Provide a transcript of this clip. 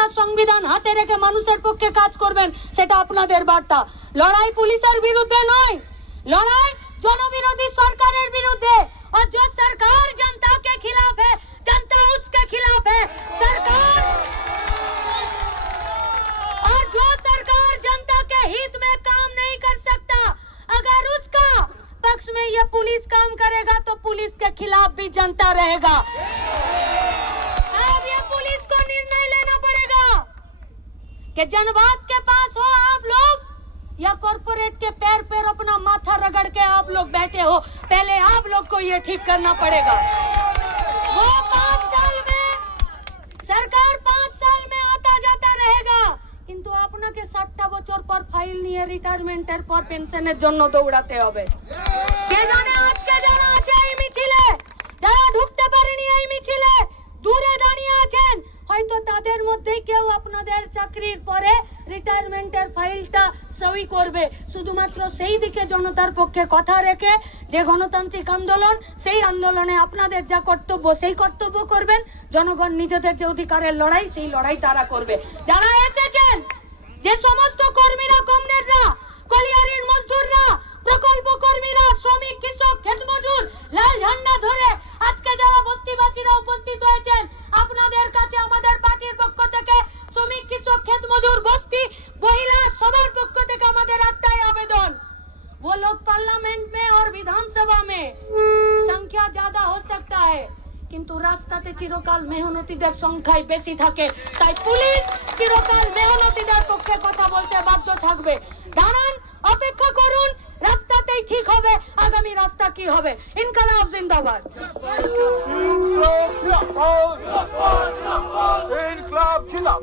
না সংবিধান হাতে রেখে মানুষের পক্ষে কাজ করবেন, সেটা আপনাদের বার্তা। লড়াই পুলিশের বিরুদ্ধে নয়, लड़ाई जनविरोधी सरकारेर विरुद्धे, और जो सरकार जनता के खिलाफ है, जनता उसके खिलाफ है। सरकार और जो सरकार जनता के हित में काम नहीं कर सकता, अगर उसका पक्ष में ये पुलिस काम करेगा तो पुलिस के खिलाफ भी जनता रहेगा। अब ये पुलिस को निर्णय लेना पड़ेगा कि जनवाद के पास हो आप लोग या कॉर्पोरेट के पैर पैर अपना माथा रगड़ के आप लोग बैठे हो। पहले आप लोग को ये ठीक करना पड़ेगा। वो 5 साल में सरकार 5 साल में आता जाता रहेगा, किंतु আপনাকে 60টা বছর পর ফাইল নিয়ে রিটায়ারমেন্টের পর পেনশনের জন্য দৌড়াতে হবে। কে জানে আজকে যারা আছে এই মিছিলে, যারা ঢুকতে পারেনি এই মিছিলে, দূরে দাঁড়িয়ে আছেন, হয়তো তাদের মধ্যে কেউ আপনাদের চাকরির পরে রিটায়ারমেন্টের ফাইলটা সই করবে। শুধুমাত্র সেই দিকে জনতার পক্ষে কথা রেখে যে গণতান্ত্রিক আন্দোলন, সেই আন্দোলনে আপনাদের যা কর্তব্য সেই কর্তব্য করবেন। জনগণ নিজেদের যে অধিকারের লড়াই, সেই লড়াই তারা করবে। যারা এসেছেন, যে সমস্ত কর্মীরা, কমরেডরা, কলিয়ারির মজদুররা, প্রকল্প কর্মীরা, শ্রমিক, কৃষক, ক্ষেত মজুর লাল ঝান্ডা ধরে আজকে যারা বস্তিবাসীরা উপস্থিত হয়েছেন, আপনাদের কাছে আমাদের পার্টির পক্ষ থেকে শ্রমিক, কৃষক, ক্ষেত মজুর, বস্তি, মহিলা সবার পক্ষ থেকে আমাদের একটাই আবেদন, वो लोग पार्लियामेंट में और विधानसभा में संख्या ज्यादा हो सकता है, কিন্তু রাস্তাতে চিরকাল মেহনতিদের সংখ্যাই বেশি থাকে। তাই পুলিশ চিরকাল মেহনতিদের পক্ষে কথা বলতে বাধ্য থাকবে। দাঁড়ান, অপেক্ষা করুন, রাস্তাতেই ঠিক হবে আগামী রাস্তা কি হবে। ইনকলাব জিন্দাবাদ। ইনকলাব জিন্দাবাদ।